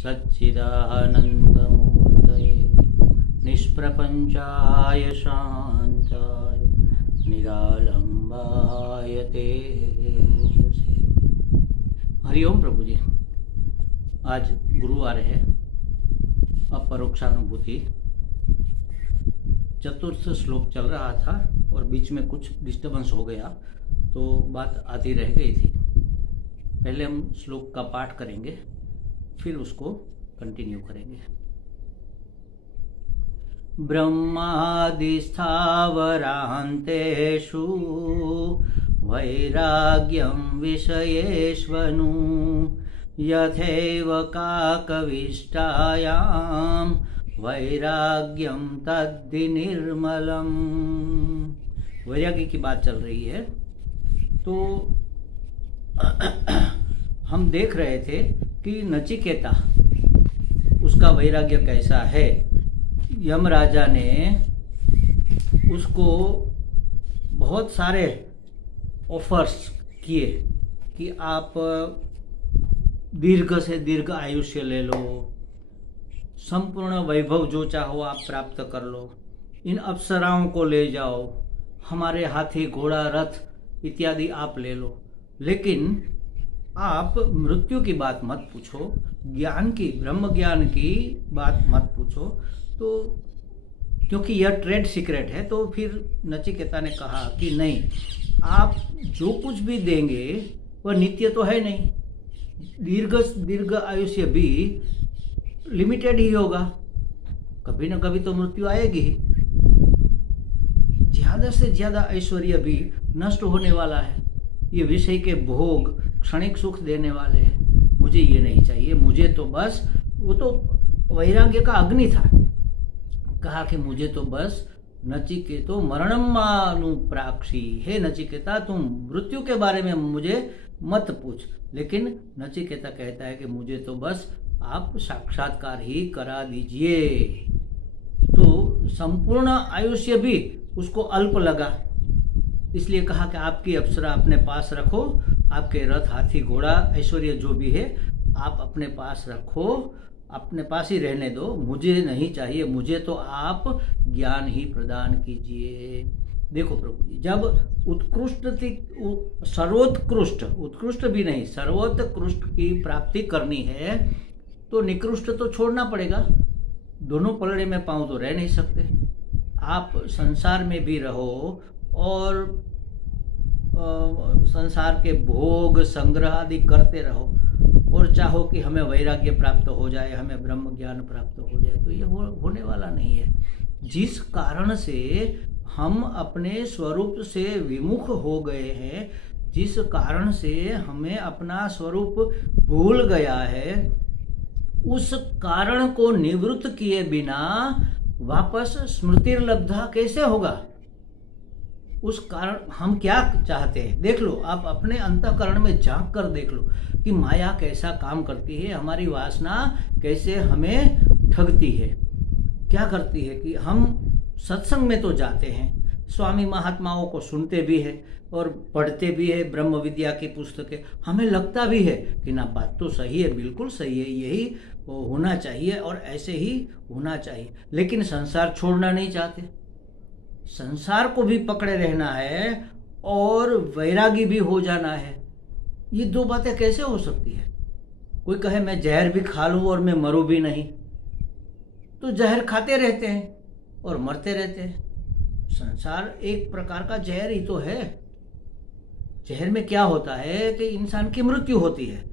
सच्चिदानन्दमूर्तये निष्प्रपञ्चाय शान्ताय निरालम्बाय तेजसे। हरिओम प्रभु जी। आज गुरुवार है, अपरोक्षानुभूति चतुर्थ श्लोक चल रहा था और बीच में कुछ डिस्टर्बेंस हो गया तो बात आधी रह गई थी। पहले हम श्लोक का पाठ करेंगे, फिर उसको कंटिन्यू करेंगे। ब्रह्मादिस्थावरान्तेषु वैराग्यं विषयेष्वनु यथैव काकविष्टायां वैराग्यम तद्धि निर्मलम। वैराग्य की बात चल रही है। तो हम देख रहे थे कि नचिकेता, उसका वैराग्य कैसा है। यमराजा ने उसको बहुत सारे ऑफर्स किए कि आप दीर्घ से दीर्घ आयुष्य ले लो, संपूर्ण वैभव जो चाहो आप प्राप्त कर लो, इन अप्सराओं को ले जाओ, हमारे हाथी घोड़ा रथ इत्यादि आप ले लो, लेकिन आप मृत्यु की बात मत पूछो, ज्ञान की, ब्रह्म ज्ञान की बात मत पूछो। तो क्योंकि यह ट्रेड सीक्रेट है, तो फिर नचिकेता ने कहा कि नहीं, आप जो कुछ भी देंगे वह नित्य तो है नहीं, दीर्घ आयुष्य भी लिमिटेड ही होगा, कभी ना कभी तो मृत्यु आएगी ही। ज्यादा से ज्यादा ऐश्वर्य भी नष्ट होने वाला है, ये विषय के भोग क्षणिक सुख देने वाले हैं, मुझे ये नहीं चाहिए, मुझे तो बस, वो तो वैराग्य का अग्नि था। कहा कि मुझे तो बस नचिकेतो मरणम मानुप्राक्षी, हे नचिकेता तुम मृत्यु के बारे में मुझे मत पूछ। लेकिन नचिकेता कहता है कि मुझे तो बस आप साक्षात्कार ही करा दीजिए। तो संपूर्ण आयुष्य भी उसको अल्प लगा, इसलिए कहा कि आपकी अप्सरा अपने पास रखो, आपके रथ हाथी घोड़ा ऐश्वर्य जो भी है आप अपने पास रखो, अपने पास ही रहने दो, मुझे नहीं चाहिए, मुझे तो आप ज्ञान ही प्रदान कीजिए। देखो प्रभु जी, जब उत्कृष्ट भी नहीं, सर्वोत्कृष्ट की प्राप्ति करनी है तो निकृष्ट तो छोड़ना पड़ेगा। दोनों पलड़े में पांव तो रह नहीं सकते। आप संसार में भी रहो और संसार के भोग संग्रह आदि करते रहो और चाहो कि हमें वैराग्य प्राप्त हो जाए, हमें ब्रह्म ज्ञान प्राप्त हो जाए, तो ये होने वाला नहीं है। जिस कारण से हम अपने स्वरूप से विमुख हो गए हैं, जिस कारण से हमें अपना स्वरूप भूल गया है, उस कारण को निवृत्त किए बिना वापस स्मृतिर्लब्धा कैसे होगा। उस कारण हम क्या चाहते हैं, देख लो, आप अपने अंतःकरण में झांक कर देख लो कि माया कैसा काम करती है, हमारी वासना कैसे हमें ठगती है। क्या करती है कि हम सत्संग में तो जाते हैं, स्वामी महात्माओं को सुनते भी है और पढ़ते भी है, ब्रह्म विद्या की पुस्तकें, हमें लगता भी है कि ना बात तो सही है, बिल्कुल सही है, यही होना चाहिए और ऐसे ही होना चाहिए, लेकिन संसार छोड़ना नहीं चाहते। संसार को भी पकड़े रहना है और वैरागी भी हो जाना है। ये दो बातें कैसे हो सकती है। कोई कहे मैं जहर भी खा लूं और मैं मरूं भी नहीं, तो जहर खाते रहते हैं और मरते रहते हैं। संसार एक प्रकार का जहर ही तो है। जहर में क्या होता है कि इंसान की मृत्यु होती है।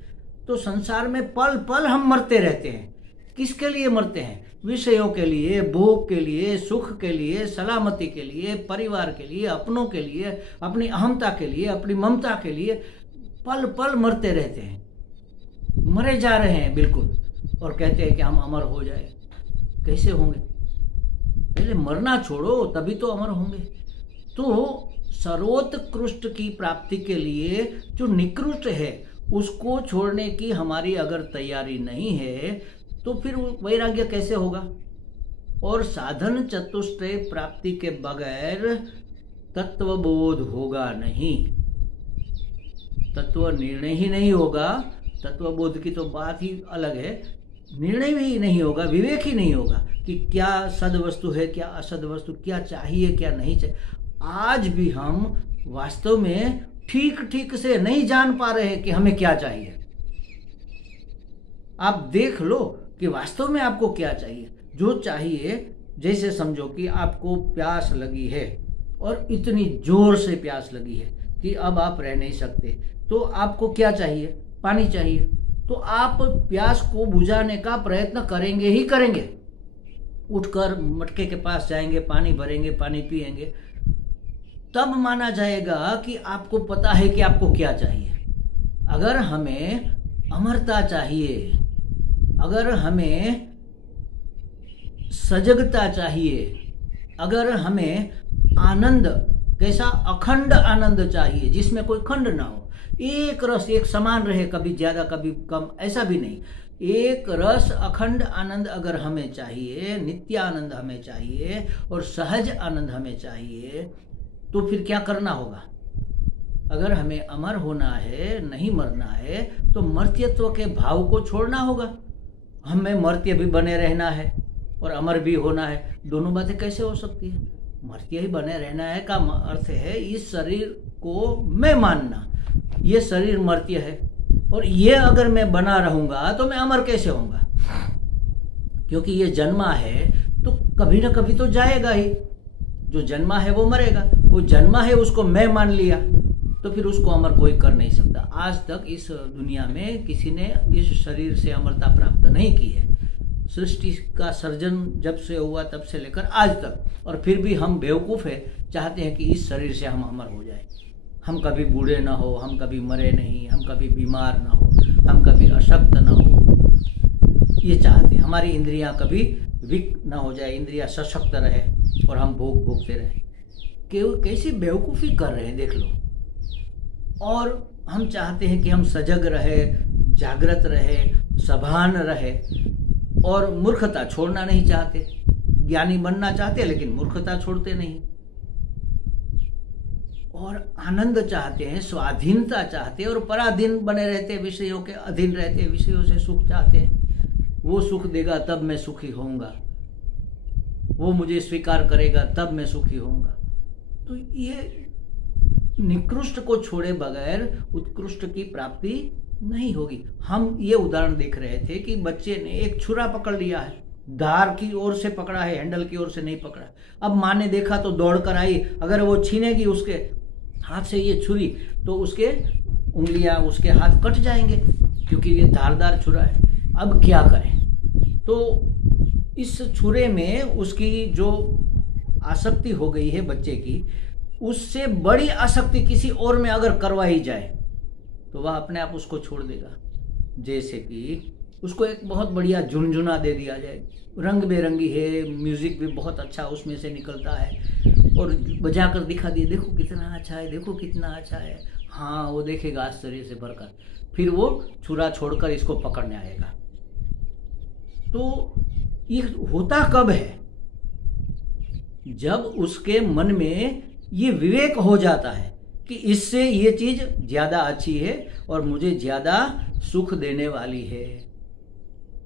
तो संसार में पल पल हम मरते रहते हैं। किसके लिए मरते हैं? विषयों के लिए, भोग के लिए, सुख के लिए, सलामती के लिए, परिवार के लिए, अपनों के लिए, अपनी अहमता के लिए, अपनी ममता के लिए पल पल मरते रहते हैं, मरे जा रहे हैं बिल्कुल, और कहते हैं कि हम अमर हो जाए। कैसे होंगे? पहले मरना छोड़ो, तभी तो अमर होंगे। तो सर्वोत्कृष्ट की प्राप्ति के लिए जो निकृष्ट है उसको छोड़ने की हमारी अगर तैयारी नहीं है तो फिर वैराग्य कैसे होगा। और साधन चतुष्टय प्राप्ति के बगैर तत्वबोध होगा नहीं, तत्व निर्णय ही नहीं होगा। तत्वबोध की तो बात ही अलग है, निर्णय भी नहीं होगा, विवेक ही नहीं होगा कि क्या सद वस्तु है, क्या असद वस्तु, क्या चाहिए क्या नहीं चाहिए। आज भी हम वास्तव में ठीक ठीक से नहीं जान पा रहे कि हमें क्या चाहिए। आप देख लो कि वास्तव में आपको क्या चाहिए। जो चाहिए, जैसे समझो कि आपको प्यास लगी है और इतनी जोर से प्यास लगी है कि अब आप रह नहीं सकते, तो आपको क्या चाहिए? पानी चाहिए। तो आप प्यास को बुझाने का प्रयत्न करेंगे ही करेंगे। उठकर मटके के पास जाएंगे, पानी भरेंगे, पानी पिएंगे, तब माना जाएगा कि आपको पता है कि आपको क्या चाहिए। अगर हमें अमरता चाहिए, अगर हमें सजगता चाहिए, अगर हमें आनंद, कैसा अखंड आनंद चाहिए जिसमें कोई खंड ना हो, एक रस एक समान रहे, कभी ज्यादा कभी कम, ऐसा भी नहीं, एक रस अखंड आनंद अगर हमें चाहिए, नित्य आनंद हमें चाहिए और सहज आनंद हमें चाहिए, तो फिर क्या करना होगा? अगर हमें अमर होना है, नहीं मरना है, तो मर्त्यत्व के भाव को छोड़ना होगा। हमें मर्त्य भी बने रहना है और अमर भी होना है। दोनों बातें कैसे हो सकती है? मर्त्य ही बने रहना है का अर्थ है इस शरीर को मैं मानना, ये शरीर मर्त्य है और ये अगर मैं बना रहूंगा तो मैं अमर कैसे होऊंगा? क्योंकि ये जन्मा है तो कभी ना कभी तो जाएगा ही। जो जन्मा है वो मरेगा, वो जन्मा है उसको मैं मान लिया, तो फिर उसको अमर कोई कर नहीं सकता। आज तक इस दुनिया में किसी ने इस शरीर से अमरता प्राप्त नहीं की है। सृष्टि का सर्जन जब से हुआ तब से लेकर आज तक, और फिर भी हम बेवकूफ़ है, चाहते हैं कि इस शरीर से हम अमर हो जाए, हम कभी बूढ़े ना हो, हम कभी मरे नहीं, हम कभी बीमार ना हो, हम कभी अशक्त ना हो, ये चाहते हैं। हमारी इंद्रियां कभी विक ना हो जाए, इंद्रियां सशक्त रहे और हम भोग भोगते रहे। कैसी बेवकूफ़ी कर रहे हैं देख लो। और हम चाहते हैं कि हम सजग रहे, जागृत रहे, सभान रहे और मूर्खता छोड़ना नहीं चाहते। ज्ञानी बनना चाहते लेकिन मूर्खता छोड़ते नहीं, और आनंद चाहते हैं, स्वाधीनता चाहते हैं और पराधीन बने रहते, विषयों के अधीन रहते, विषयों से सुख चाहते हैं। वो सुख देगा तब मैं सुखी होऊंगा, वो मुझे स्वीकार करेगा तब मैं सुखी होऊंगा। तो ये निकृष्ट को छोड़े बगैर उत्कृष्ट की प्राप्ति नहीं होगी। हम ये उदाहरण देख रहे थे कि बच्चे ने एक छुरा पकड़ लिया है, धार की ओर से पकड़ा है, हैंडल की ओर से नहीं पकड़ा। अब माँ ने देखा तो दौड़ कर आई, अगर वो छीनेगी उसके हाथ से ये छुरी तो उसके उंगलियां, उसके हाथ कट जाएंगे क्योंकि ये धारदार छुरा है। अब क्या करें? तो इस छुरे में उसकी जो आसक्ति हो गई है बच्चे की, उससे बड़ी आसक्ति किसी और में अगर करवाई जाए तो वह अपने आप उसको छोड़ देगा। जैसे कि उसको एक बहुत बढ़िया झुनझुना दे दिया जाए, रंग बेरंगी है, म्यूजिक भी बहुत अच्छा उसमें से निकलता है, और बजा कर दिखा दिए, देखो कितना अच्छा है, देखो कितना अच्छा है। हाँ, वो देखेगा आश्चर्य से भरकर, फिर वो छुरा छोड़कर इसको पकड़ने आएगा। तो ये होता कब है? जब उसके मन में ये विवेक हो जाता है कि इससे ये चीज ज्यादा अच्छी है और मुझे ज्यादा सुख देने वाली है।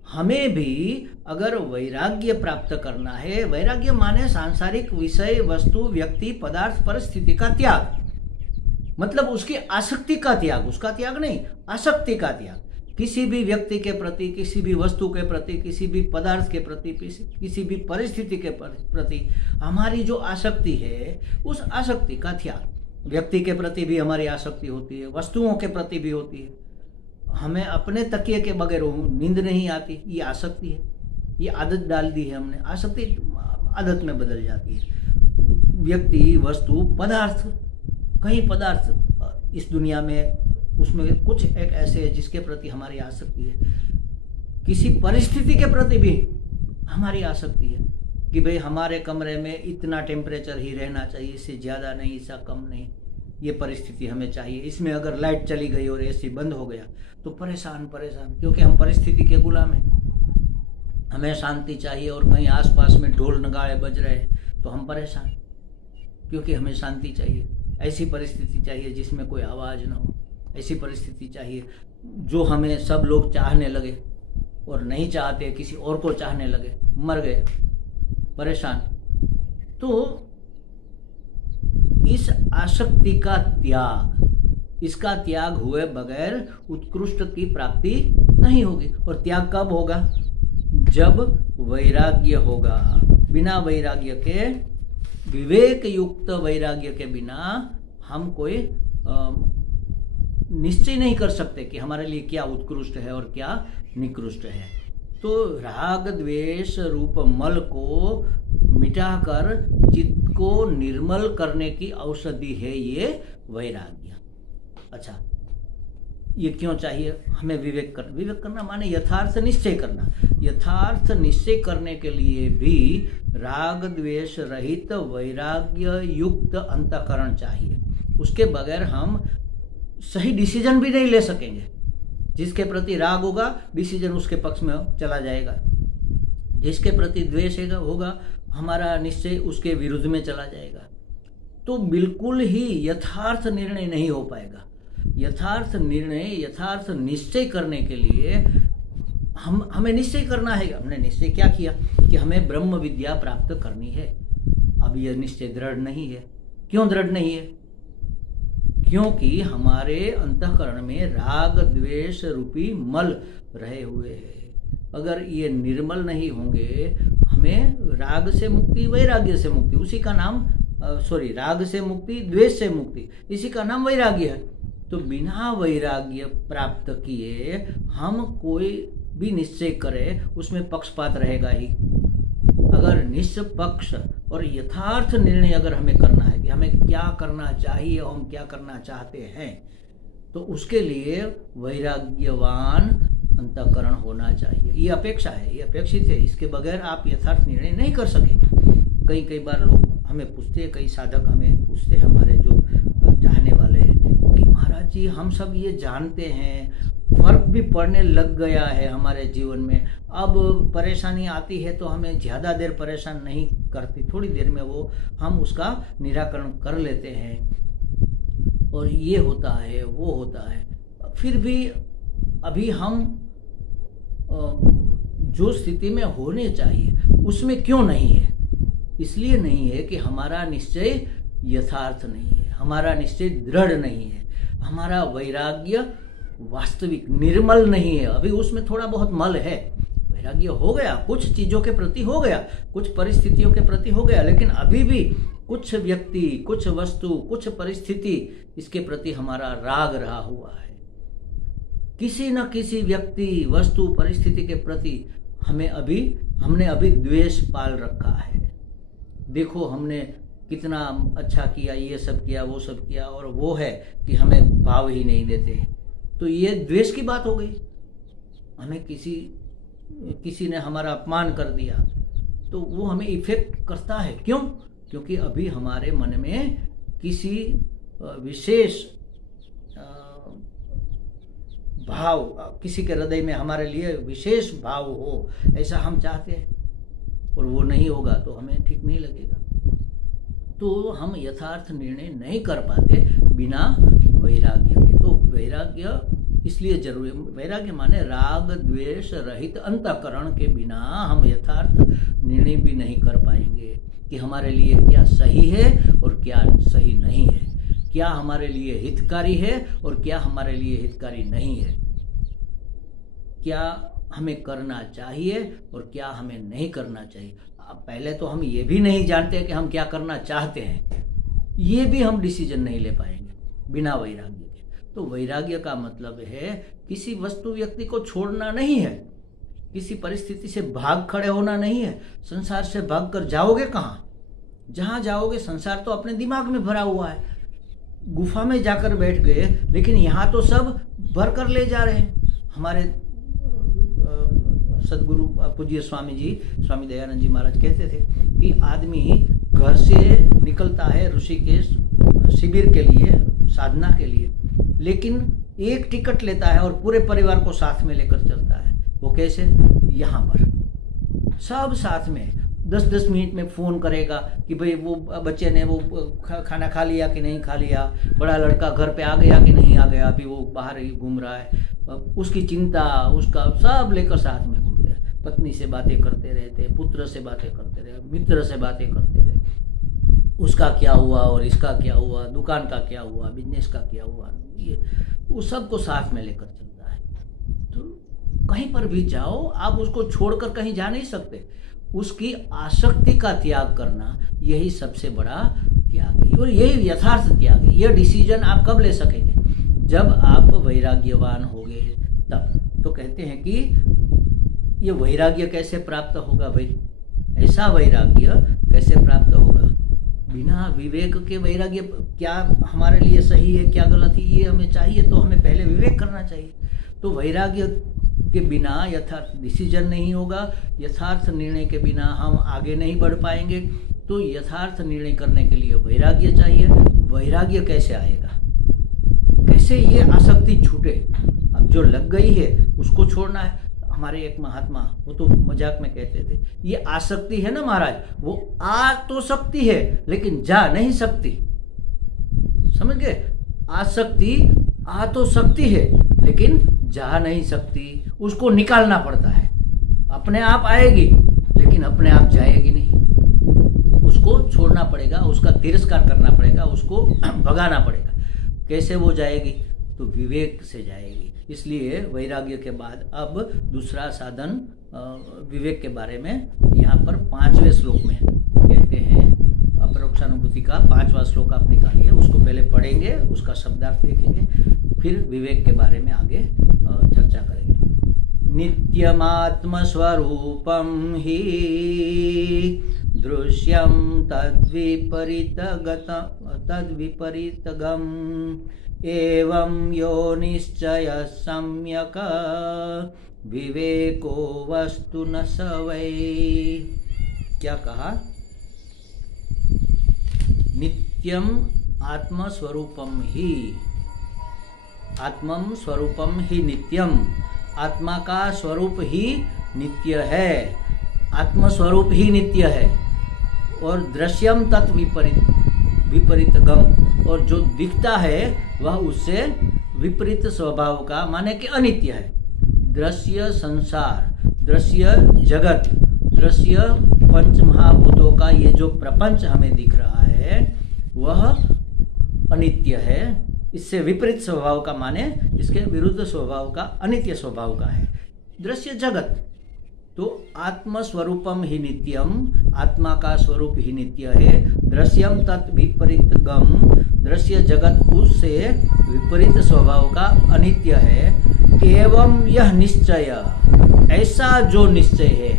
हमें भी अगर वैराग्य प्राप्त करना है, वैराग्य माने सांसारिक विषय, वस्तु, व्यक्ति, पदार्थ, परिस्थिति का त्याग, मतलब उसकी आसक्ति का त्याग, उसका त्याग नहीं, आसक्ति का त्याग। किसी भी व्यक्ति के प्रति, किसी भी वस्तु के प्रति, किसी भी पदार्थ के प्रति, किसी भी परिस्थिति के प्रति हमारी जो आसक्ति है, उस आसक्ति का त्याग। व्यक्ति के प्रति भी हमारी आसक्ति होती है, वस्तुओं के प्रति भी होती है। हमें अपने तकिए के बगैर नींद नहीं आती, ये आसक्ति है, ये आदत डाल दी है हमने, आसक्ति आदत में बदल जाती है। व्यक्ति, वस्तु, पदार्थ, कई पदार्थ इस दुनिया में, उसमें कुछ एक ऐसे है जिसके प्रति हमारी आसक्ति है। किसी परिस्थिति के प्रति भी हमारी आसक्ति है कि भाई हमारे कमरे में इतना टेम्परेचर ही रहना चाहिए, इससे ज़्यादा नहीं, इससे कम नहीं, ये परिस्थिति हमें चाहिए। इसमें अगर लाइट चली गई और एसी बंद हो गया तो परेशान, क्योंकि हम परिस्थिति के गुलाम हैं। हमें शांति चाहिए और कहीं आसपास में ढोल नगाड़े बज रहे तो हम परेशान, क्योंकि हमें शांति चाहिए। ऐसी परिस्थिति चाहिए जिसमें कोई आवाज़ ना हो, ऐसी परिस्थिति चाहिए जो हमें सब लोग चाहने लगे, और नहीं चाहते, किसी और को चाहने लगे, मर गए, परेशान। तो इस आसक्ति का त्याग, इसका त्याग हुए बगैर उत्कृष्ट की प्राप्ति नहीं होगी। और त्याग कब होगा? जब वैराग्य होगा। बिना वैराग्य के, विवेक युक्त वैराग्य के बिना हम कोई निश्चय नहीं कर सकते कि हमारे लिए क्या उत्कृष्ट है और क्या निकृष्ट है। तो राग द्वेष रूप मल को मिटाकर चित्त को निर्मल करने की औषधि है ये वैराग्य। अच्छा, ये क्यों चाहिए हमें? विवेक करना माने यथार्थ निश्चय करना। यथार्थ निश्चय करने के लिए भी राग द्वेष रहित वैराग्य युक्त अंतःकरण चाहिए। उसके बगैर हम सही डिसीजन भी नहीं ले सकेंगे। जिसके प्रति राग होगा, डिसीजन उसके पक्ष में चला जाएगा। जिसके प्रति द्वेष होगा, हमारा निश्चय उसके विरुद्ध में चला जाएगा। तो बिल्कुल ही यथार्थ निर्णय नहीं हो पाएगा। यथार्थ निर्णय, यथार्थ निश्चय करने के लिए हमें निश्चय करना है। हमने निश्चय क्या किया कि हमें ब्रह्म विद्या प्राप्त करनी है। अब यह निश्चय दृढ़ नहीं है। क्यों दृढ़ नहीं है? क्योंकि हमारे अंतःकरण में राग द्वेष रूपी मल रहे हुए हैं। अगर ये निर्मल नहीं होंगे, हमें राग से मुक्ति, वैराग्य से मुक्ति, उसी का नाम राग से मुक्ति, द्वेष से मुक्ति, इसी का नाम वैराग्य है। तो बिना वैराग्य प्राप्त किए हम कोई भी निश्चय करें, उसमें पक्षपात रहेगा ही। अगर निष्पक्ष और यथार्थ निर्णय अगर हमें करना है कि हमें क्या करना चाहिए और हम क्या करना चाहते हैं, तो उसके लिए वैराग्यवान अंतःकरण होना चाहिए। ये अपेक्षा है, ये अपेक्षित है। इसके बगैर आप यथार्थ निर्णय नहीं कर सकेंगे। कई बार लोग हमें पूछते हैं, कई साधक हमें पूछते हैं, हमारे जो चाहने वाले हैं, कि महाराज जी हम सब ये जानते हैं, फर्क भी पड़ने लग गया है हमारे जीवन में, अब परेशानी आती है तो हमें ज़्यादा देर परेशान नहीं करती, थोड़ी देर में वो हम उसका निराकरण कर लेते हैं, और ये होता है वो होता है। फिर भी अभी हम जो स्थिति में होने चाहिए उसमें क्यों नहीं है? इसलिए नहीं है कि हमारा निश्चय यथार्थ नहीं है, हमारा निश्चय दृढ़ नहीं है, हमारा वैराग्य वास्तविक निर्मल नहीं है। अभी उसमें थोड़ा बहुत मल है। वैराग्य हो गया, कुछ चीज़ों के प्रति हो गया, कुछ परिस्थितियों के प्रति हो गया, लेकिन अभी भी कुछ व्यक्ति, कुछ वस्तु, कुछ परिस्थिति, इसके प्रति हमारा राग रहा हुआ है। किसी न किसी व्यक्ति, वस्तु, परिस्थिति के प्रति हमने अभी द्वेष पाल रखा है। देखो हमने कितना अच्छा किया, ये सब किया, वो सब किया, और वो है कि हमें भाव ही नहीं देते। तो ये द्वेष की बात हो गई। हमें किसी ने हमारा अपमान कर दिया तो वो हमें इफेक्ट करता है। क्यों? क्योंकि अभी हमारे मन में किसी विशेष भाव, किसी के हृदय में हमारे लिए विशेष भाव हो, ऐसा हम चाहते हैं, और वो नहीं होगा तो हमें ठीक नहीं लगेगा। तो हम यथार्थ निर्णय नहीं कर पाते बिना वैराग्य के। तो वैराग्य इसलिए जरूरी है। वैराग्य माने राग द्वेष रहित अंतःकरण के बिना हम यथार्थ निर्णय भी नहीं कर पाएंगे कि हमारे लिए क्या सही है और क्या सही नहीं है, क्या हमारे लिए हितकारी है और क्या हमारे लिए हितकारी नहीं है, क्या हमें करना चाहिए और क्या हमें नहीं करना चाहिए। अब पहले तो हम ये भी नहीं जानते कि हम क्या करना चाहते हैं, ये भी हम डिसीजन नहीं ले पाएंगे बिना वैराग्य के। तो वैराग्य का मतलब है किसी वस्तु व्यक्ति को छोड़ना नहीं है, किसी परिस्थिति से भाग खड़े होना नहीं है। संसार से भाग कर जाओगे कहाँ? जहाँ जाओगे संसार तो अपने दिमाग में भरा हुआ है। गुफा में जाकर बैठ गए, लेकिन यहाँ तो सब भर कर ले जा रहे हैं। हमारे सदगुरु पूज्य स्वामी दयानंद जी महाराज कहते थे कि आदमी घर से निकलता है ऋषिकेश शिविर के लिए, साधना के लिए, लेकिन एक टिकट लेता है और पूरे परिवार को साथ में लेकर चलता है। वो कैसे? यहाँ पर सब साथ में 10-10 मिनट में फ़ोन करेगा कि भाई वो बच्चे ने वो खाना खा लिया कि नहीं खा लिया, बड़ा लड़का घर पे आ गया कि नहीं आ गया, अभी वो बाहर ही घूम रहा है, उसकी चिंता, उसका सब लेकर साथ में घूमते हैं। पत्नी से बातें करते रहते, पुत्र से बातें करते रहे, मित्र से बातें करते रहे, उसका क्या हुआ और इसका क्या हुआ, दुकान का क्या हुआ, बिजनेस का क्या हुआ, ये वो सबको साथ में लेकर चलता है। तो कहीं पर भी जाओ, आप उसको छोड़कर कहीं जा नहीं सकते। उसकी आसक्ति का त्याग करना यही सबसे बड़ा त्याग है और यही यथार्थ त्याग है। यह डिसीजन आप कब ले सकेंगे? जब आप वैराग्यवान होंगे तब। तो कहते हैं कि ये वैराग्य कैसे प्राप्त होगा भाई? ऐसा वैराग्य कैसे प्राप्त होगा? बिना विवेक के वैराग्य क्या हमारे लिए सही है, क्या गलत है, ये हमें चाहिए तो हमें पहले विवेक करना चाहिए। तो वैराग्य के बिना यथार्थ डिसीजन नहीं होगा, यथार्थ निर्णय के बिना हम आगे नहीं बढ़ पाएंगे। तो यथार्थ निर्णय करने के लिए वैराग्य चाहिए। वैराग्य कैसे आएगा? कैसे ये आसक्ति छूटे? अब जो लग गई है उसको छोड़ना है। हमारे एक महात्मा, वो तो मजाक में कहते थे, ये आसक्ति है ना महाराज, वो आ तो सकती है लेकिन जा नहीं सकती। समझ गए? आसक्ति आ तो सकती है लेकिन जा नहीं सकती, उसको निकालना पड़ता है। अपने आप आएगी लेकिन अपने आप जाएगी नहीं, उसको छोड़ना पड़ेगा, उसका तिरस्कार करना पड़ेगा, उसको भगाना पड़ेगा। कैसे वो जाएगी? तो विवेक से जाएगी। इसलिए वैराग्य के बाद अब दूसरा साधन विवेक के बारे में यहाँ पर 5वें श्लोक में कहते हैं। अपरोक्षानुभूति का 5वां श्लोक आप निकालिए, उसको पहले पढ़ेंगे, उसका शब्दार्थ देखेंगे, फिर विवेक के बारे में आगे चर्चा करेंगे। नित्यमात्म स्वरूपम ही दृश्यम तद्विपरीतगम एवं यो निश्चय सम्यक विवेको वस्तु न स वै। क्या कहा? नित्यम आत्मस्वरूपम ही, आत्मम स्वरूपम ही नित्यम, आत्मा का स्वरूप ही नित्य है, आत्मस्वरूप ही नित्य है। और दृश्यम तत् विपरीत गम, और जो दिखता है वह उससे विपरीत स्वभाव का, माने कि अनित्य है। दृश्य संसार, दृश्य जगत, दृश्य पंच महाभूतों का ये जो प्रपंच हमें दिख रहा है वह अनित्य है। इससे विपरीत स्वभाव का, माने इसके विरुद्ध स्वभाव का, अनित्य स्वभाव का है दृश्य जगत। तो आत्म स्वरूपम ही नित्यम, आत्मा का स्वरूप ही नित्य है। दृश्यम तत् विपरीत गम, दृश्य जगत उससे विपरीत स्वभाव का अनित्य है। एवं यह निश्चय, ऐसा जो निश्चय है,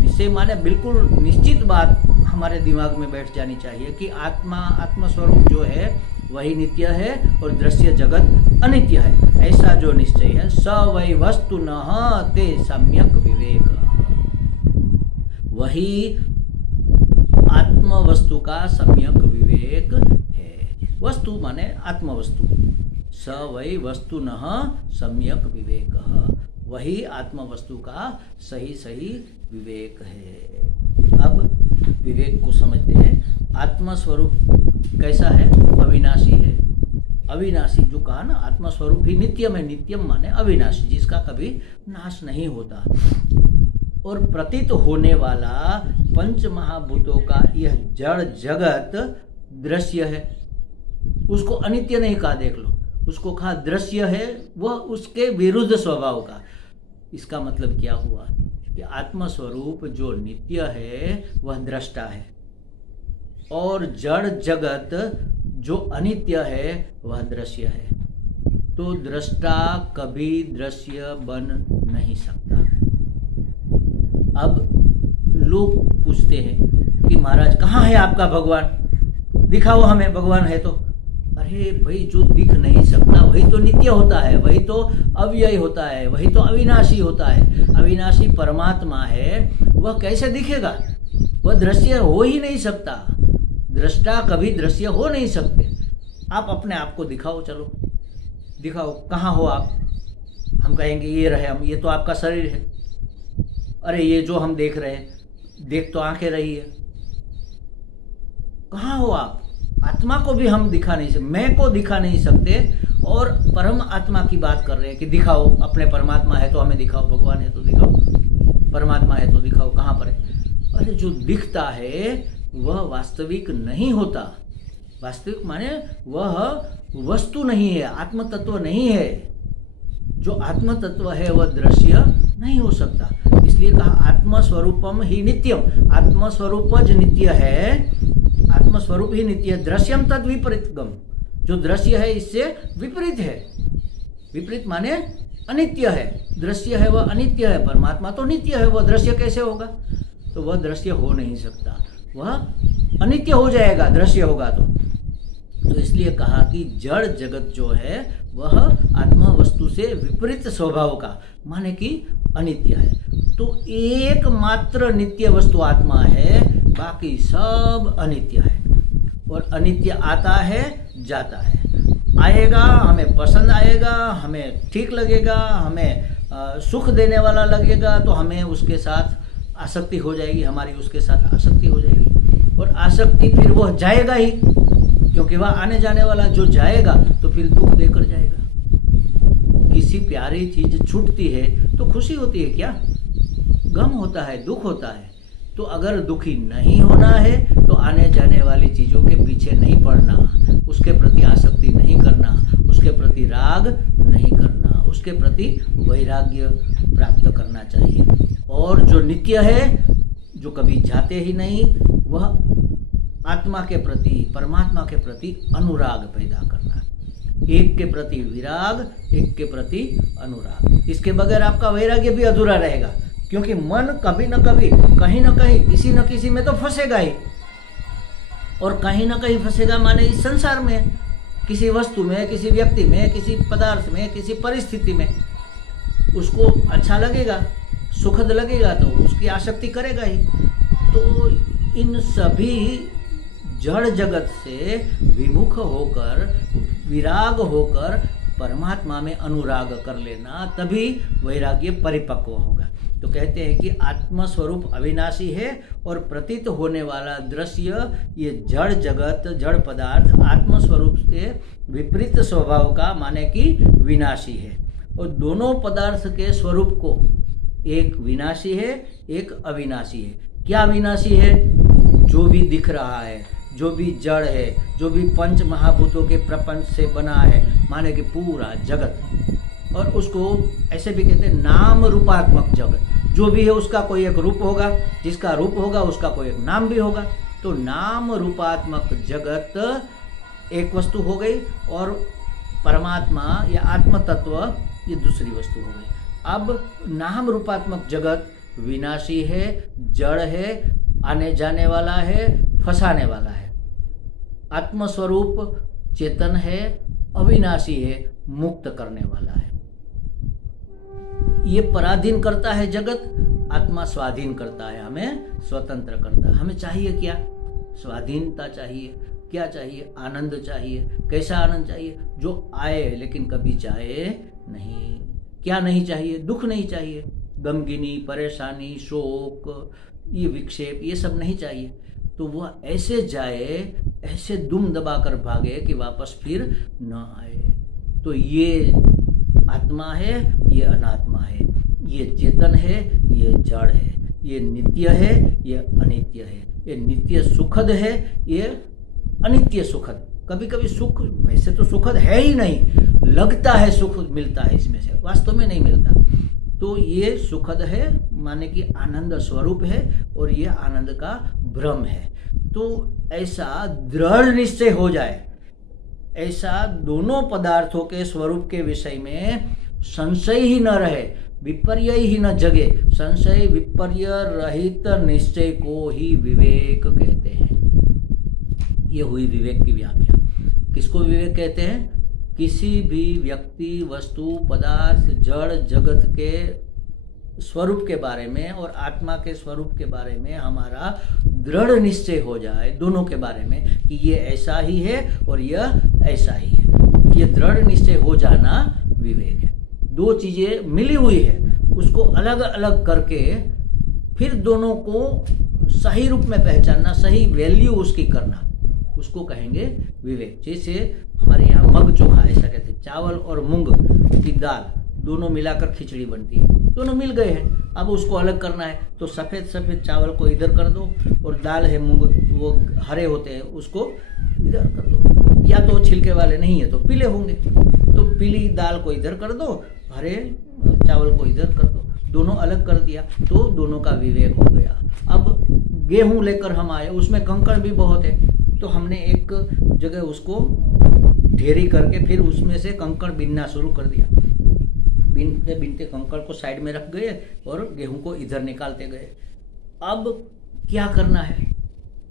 निश्चय माने बिल्कुल निश्चित बात हमारे दिमाग में बैठ जानी चाहिए कि आत्मा, आत्मस्वरूप जो है वही नित्य है और दृश्य जगत अनित्य है। ऐसा जो निश्चय है, स वै वस्तु न ते सम्यक विवेक, वही आत्म वस्तु का सम्यक विवेक है। वस्तु माने आत्म वस्तु, स वै वस्तु न सम्यक विवेक, वही आत्म वस्तु का सही सही विवेक है। अब विवेक को समझते हैं। आत्म स्वरूप कैसा है? अविनाशी है। अविनाशी जो कहा ना, आत्मा स्वरूप ही नित्यम है। नित्यम माने अविनाशी, जिसका कभी नाश नहीं होता। और प्रतीत होने वाला पंच महाभूतों का यह जड़ जगत दृश्य है। उसको अनित्य नहीं कहा, देख लो, उसको कहा दृश्य है, वह उसके विरुद्ध स्वभाव का। इसका मतलब क्या हुआ कि आत्म स्वरूप जो नित्य है वह दृष्टा है, और जड़ जगत जो अनित्य है वह दृश्य है। तो दृष्टा कभी दृश्य बन नहीं सकता। अब लोग पूछते हैं कि महाराज कहाँ है आपका भगवान, दिखाओ हमें भगवान है तो। अरे भाई, जो दिख नहीं सकता वही तो नित्य होता है, वही तो अव्यय होता है, वही तो अविनाशी होता है। अविनाशी परमात्मा है, वह कैसे दिखेगा? वह दृश्य हो ही नहीं सकता। दृष्टा कभी दृश्य हो नहीं सकते। आप अपने आप को दिखाओ, चलो दिखाओ, कहाँ हो आप? हम कहेंगे ये रहे हम, ये तो आपका शरीर है। अरे ये जो हम देख रहे हैं, देख तो आंखें रही है, कहाँ हो आप? आत्मा को भी हम दिखा नहीं सकते, मैं को दिखा नहीं सकते, और परम आत्मा की बात कर रहे हैं कि दिखाओ, अपने परमात्मा है तो हमें दिखाओ, भगवान है तो दिखाओ, परमात्मा है तो दिखाओ, कहाँ पर है? अरे जो दिखता है वह वास्तविक नहीं होता। वास्तविक माने वह वस्तु नहीं है, आत्म तत्व नहीं है। जो आत्म तत्व है वह दृश्य नहीं हो सकता। इसलिए कहा आत्मस्वरूपम ही नित्यम, आत्मस्वरूप जो नित्य है, आत्मस्वरूप ही नित्य है। दृश्यम तद विपरीतगम, जो दृश्य है इससे विपरीत है। विपरीत माने अनित्य है, दृश्य है वह अनित्य है, परमात्मा तो नित्य है, वह दृश्य कैसे होगा? तो वह दृश्य हो नहीं सकता, वह अनित्य हो जाएगा दृश्य होगा तो इसलिए कहा कि जड़ जगत जो है वह आत्मा वस्तु से विपरीत स्वभाव का, माने कि अनित्य है। तो एकमात्र नित्य वस्तु आत्मा है, बाकी सब अनित्य है। और अनित्य आता है जाता है, आएगा हमें पसंद आएगा, हमें ठीक लगेगा, हमें सुख देने वाला लगेगा तो हमें उसके साथ आसक्ति हो जाएगी, हमारी उसके साथ आसक्ति हो जाएगी। और आसक्ति फिर वह जाएगा ही, क्योंकि वह आने जाने वाला जो जाएगा तो फिर दुख देकर जाएगा। किसी प्यारी चीज छूटती है तो खुशी होती है क्या? गम होता है, दुख होता है। तो अगर दुखी नहीं होना है तो आने जाने वाली चीजों के पीछे नहीं पड़ना, उसके प्रति आसक्ति नहीं करना, उसके प्रति राग नहीं करना, उसके प्रति वैराग्य प्राप्त करना चाहिए। और जो नित्य है, जो कभी जाते ही नहीं, वह आत्मा के प्रति, परमात्मा के प्रति अनुराग पैदा करना। एक के प्रति विराग, एक के प्रति अनुराग। इसके बगैर आपका वैराग्य भी अधूरा रहेगा, क्योंकि मन कभी न कभी, कहीं न कहीं, किसी न किसी में तो फंसेगा ही। और कहीं न कहीं फंसेगा माने इस संसार में, किसी वस्तु में, किसी व्यक्ति में, किसी पदार्थ में, किसी परिस्थिति में उसको अच्छा लगेगा, सुखद लगेगा तो उसकी आसक्ति करेगा ही। तो इन सभी जड़ जगत से विमुख होकर, विराग होकर परमात्मा में अनुराग कर लेना, तभी वैराग्य परिपक्व होगा। तो कहते हैं कि आत्मस्वरूप अविनाशी है और प्रतीत होने वाला दृश्य, ये जड़ जगत, जड़ पदार्थ आत्मस्वरूप से विपरीत स्वभाव का, माने कि विनाशी है। और दोनों पदार्थ के स्वरूप को, एक विनाशी है, एक अविनाशी है। क्या विनाशी है? जो भी दिख रहा है, जो भी जड़ है, जो भी पंच महाभूतों के प्रपंच से बना है, माने कि पूरा जगत, और उसको ऐसे भी कहते हैं नाम रूपात्मक जगत। जो भी है उसका कोई एक रूप होगा, जिसका रूप होगा उसका कोई एक नाम भी होगा। तो नाम रूपात्मक जगत एक वस्तु हो गई, और परमात्मा या आत्म तत्व ये दूसरी वस्तु हो गई। अब नाम रूपात्मक जगत विनाशी है, जड़ है, आने जाने वाला है, फंसाने वाला है। आत्मस्वरूप चेतन है, अविनाशी है, मुक्त करने वाला है। ये पराधीन करता है जगत, आत्मा स्वाधीन करता है, हमें स्वतंत्र करता है। हमें चाहिए क्या? स्वाधीनता चाहिए। क्या चाहिए? आनंद चाहिए। कैसा आनंद चाहिए? जो आए लेकिन कभी जाए नहीं। क्या नहीं चाहिए? दुख नहीं चाहिए, गमगिनी, परेशानी, शोक, ये विक्षेप, ये सब नहीं चाहिए। तो वह ऐसे जाए, ऐसे दुम दबाकर भागे कि वापस फिर न आए। तो ये आत्मा है, ये अनात्मा है, ये चेतन है, ये जड़ है, ये नित्य है, ये अनित्य है, ये नित्य सुखद है, ये अनित्य सुखद। कभी कभी सुख, वैसे तो सुखद है ही नहीं, लगता है सुख मिलता है इसमें से, वास्तव में नहीं मिलता। तो ये सुखद है, माने कि आनंद स्वरूप है, और ये आनंद का भ्रम है। तो ऐसा दृढ़ निश्चय हो जाए, ऐसा दोनों पदार्थों के स्वरूप के विषय में संशय ही न रहे, विपर्य ही न जगे। संशय विपर्य रहित निश्चय को ही विवेक कहते हैं। ये हुई विवेक की व्याख्या। किसको विवेक कहते हैं? किसी भी व्यक्ति, वस्तु, पदार्थ, जड़ जगत के स्वरूप के बारे में और आत्मा के स्वरूप के बारे में हमारा दृढ़ निश्चय हो जाए, दोनों के बारे में, कि ये ऐसा ही है और यह ऐसा ही है। ये दृढ़ निश्चय हो जाना विवेक है। दो चीजें मिली हुई है, उसको अलग अलग करके फिर दोनों को सही रूप में पहचानना, सही वैल्यू उसकी करना, उसको कहेंगे विवेक। जैसे हमारे यहाँ मग चोखा ऐसा कहते हैं, चावल और मूंग की दाल दोनों मिलाकर खिचड़ी बनती है, दोनों मिल गए हैं, अब उसको अलग करना है तो सफ़ेद सफ़ेद चावल को इधर कर दो और दाल है मूंग वो हरे होते हैं उसको इधर कर दो, या तो छिलके वाले नहीं है तो पीले होंगे, तो पीली दाल को इधर कर दो, हरे चावल को इधर कर दो, दोनों अलग कर दिया तो दोनों का विवेक हो गया। अब गेहूं लेकर हम आए, उसमें कंकड़ भी बहुत है, तो हमने एक जगह उसको ढेरी करके फिर उसमें से कंकड़ बीनना शुरू कर दिया, बीनते बीनते कंकड़ को साइड में रख गए और गेहूं को इधर निकालते गए। अब क्या करना है,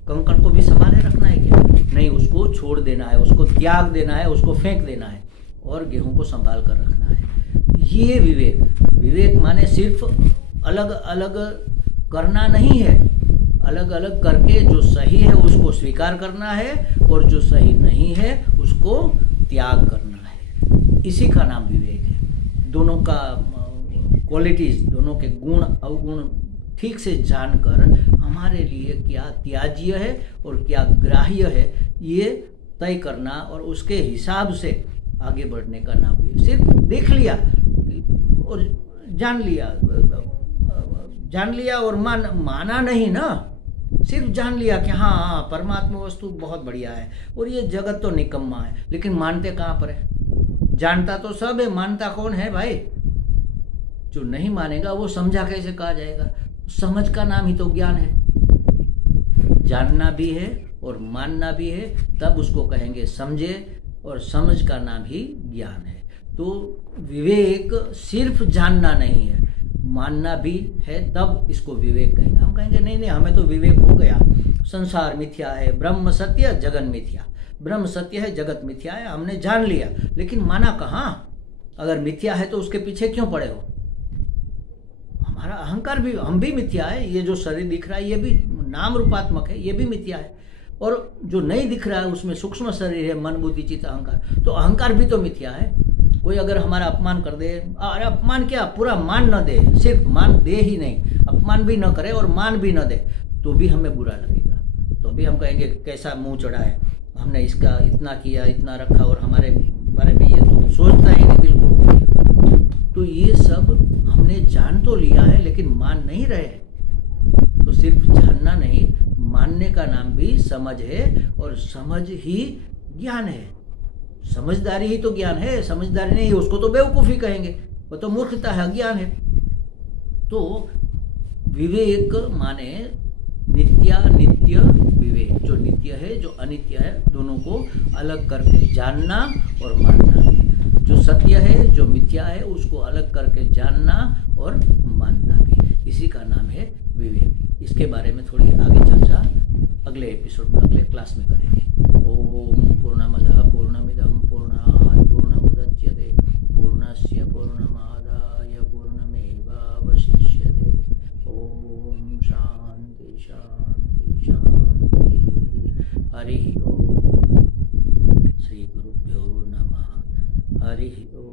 कंकड़ को भी संभाले रखना है क्या? नहीं, उसको छोड़ देना है, उसको त्याग देना है, उसको फेंक देना है और गेहूं को संभाल कर रखना है। ये विवेक माने सिर्फ अलग अलग करना नहीं है, अलग अलग करके जो सही है उसको स्वीकार करना है और जो सही नहीं है उसको त्याग करना है, इसी का नाम विवेक है। दोनों का क्वालिटीज, दोनों के गुण अवगुण ठीक से जानकर हमारे लिए क्या त्याज्य है और क्या ग्राह्य है ये तय करना और उसके हिसाब से आगे बढ़ने का नाम भी। सिर्फ देख लिया और जान लिया और माना नहीं ना, सिर्फ जान लिया कि हाँ परमात्मा वस्तु बहुत बढ़िया है और ये जगत तो निकम्मा है, लेकिन मानते कहाँ पर है? जानता तो सब है, मानता कौन है भाई? जो नहीं मानेगा वो समझा कैसे कहा जाएगा? समझ का नाम ही तो ज्ञान है। जानना भी है और मानना भी है, तब उसको कहेंगे समझे, और समझ का नाम ही ज्ञान है। तो विवेक सिर्फ जानना नहीं है, मानना भी है, तब इसको विवेक कहेंगे। हम कहेंगे नहीं हमें तो विवेक हो गया, संसार मिथ्या है, ब्रह्म सत्य जगत मिथ्या, ब्रह्म सत्य है जगत मिथ्या है, हमने जान लिया, लेकिन माना कहाँ? अगर मिथ्या है तो उसके पीछे क्यों पड़े हो? हमारा अहंकार भी, हम भी मिथ्या है, ये जो शरीर दिख रहा है ये भी नाम रूपात्मक है, ये भी मिथ्या है, और जो नहीं दिख रहा है उसमें सूक्ष्म शरीर है, मन बुद्धि चित्त अहंकार, तो अहंकार भी तो मिथ्या है। कोई अगर हमारा अपमान कर दे, अरे अपमान क्या, पूरा मान न दे, सिर्फ मान दे ही नहीं, अपमान भी न करे और मान भी न दे, तो भी हमें बुरा लगेगा, तो भी हम कहेंगे कैसा मुंह चढ़ा है, हमने इसका इतना किया, इतना रखा और हमारे बारे में ये तो सोचता ही नहीं बिल्कुल। तो ये सब हमने जान तो लिया है लेकिन मान नहीं रहे। तो सिर्फ जानना नहीं, मानने का नाम भी समझ है, और समझ ही ज्ञान है। समझदारी ही तो ज्ञान है, समझदारी नहीं उसको तो बेवकूफ़ी कहेंगे, वो तो मूर्खता है, अज्ञान है। तो विवेक माने नित्य विवेक, जो नित्य है जो अनित्य है दोनों को अलग करके जानना और मानना भी, जो सत्य है जो मिथ्या है उसको अलग करके जानना और मानना भी, इसी का नाम है विवेक। इसके बारे में थोड़ी आगे चर्चा अगले एपिसोड में, अगले क्लास में करेंगे। ओम पूर्णमदः पूर्णमिदं पूर्णात् पूर्णमुदच्यते पूर्णस्य पूर्णमादाय पूर्णमेवावशिष्यते। ओम शांति शांति शांति। हरि ओम। श्री गुरुभ्यो नमः। हरि ओम।